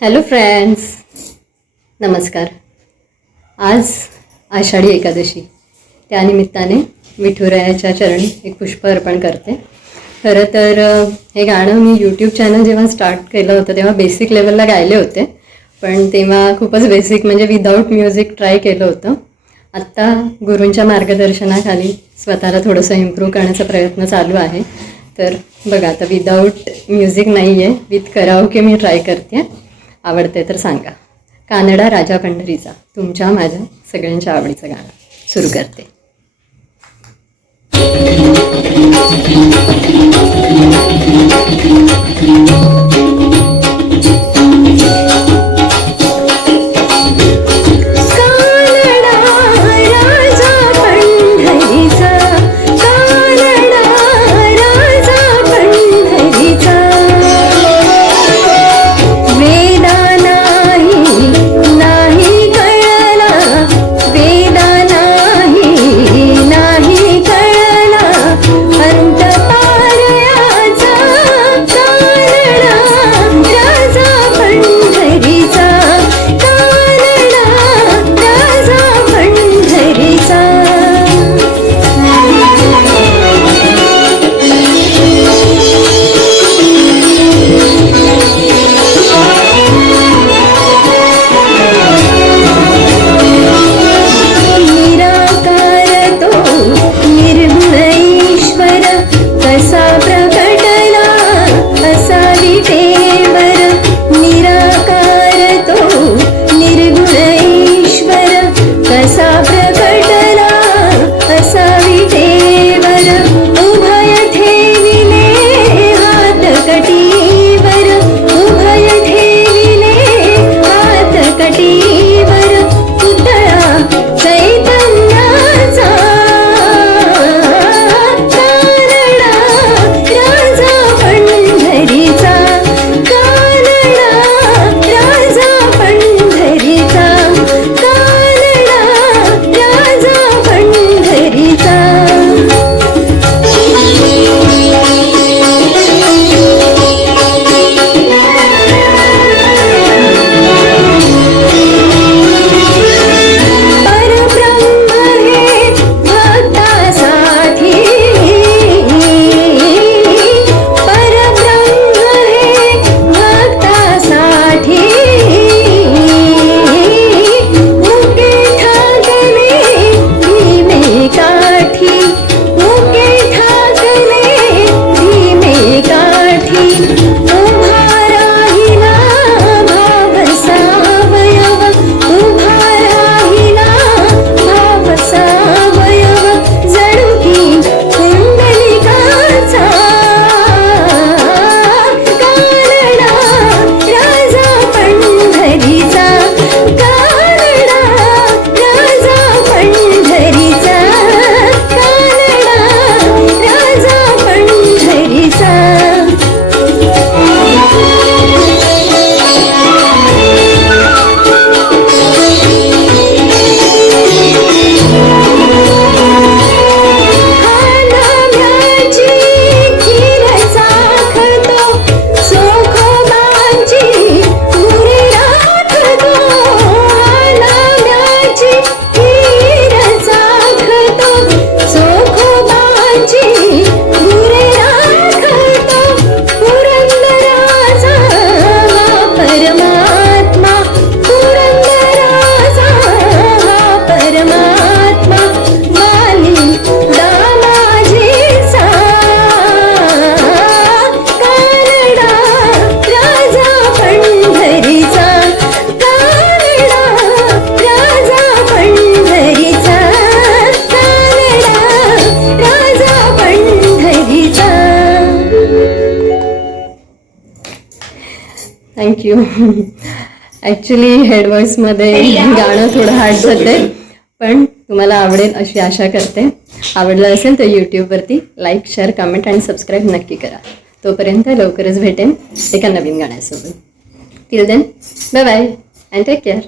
Hello friends, नमस्कार. आज आषाढी एकादशी, त्यानिमित्ताने विठुरायाच्या चरणी एक पुष्प अर्पण करते. खरं तर हे गाणं मी यूट्यूब चॅनल जेव्हा स्टार्ट केलं होतं तेव्हा बेसिक लेवलला गायले होते, पण तेव्हा खूपच बेसिक म्हणजे विदाऊट म्युझिक ट्राय केलं होतं. आत्ता गुरूंच्या मार्गदर्शनाखाली स्वतःला थोडंसं इम्प्रूव्ह करण्याचा प्रयत्न चालू आहे. तर बघा, आता विदाऊट म्युझिक नाही आहे, विथ कराओके मी ट्राय करते. आवडते तर सांगा. कानडा राजा पंढरीचा, तुमच्या माझ्या सगळ्यांच्या आवडीचं गाणं सुरू करते. थँक्यू. ॲक्च्युली हेड व्हॉईसमध्ये गाणं थोडं हार्ड जाते, पण तुम्हाला आवडेल अशी आशा करते. आवडलं असेल तर यूट्यूबवरती लाईक, शेअर, कमेंट आणि सबस्क्राईब नक्की करा. तोपर्यंत लवकरच भेटेन एका नवीन गाण्यासोबत. Till then, bye bye and take care.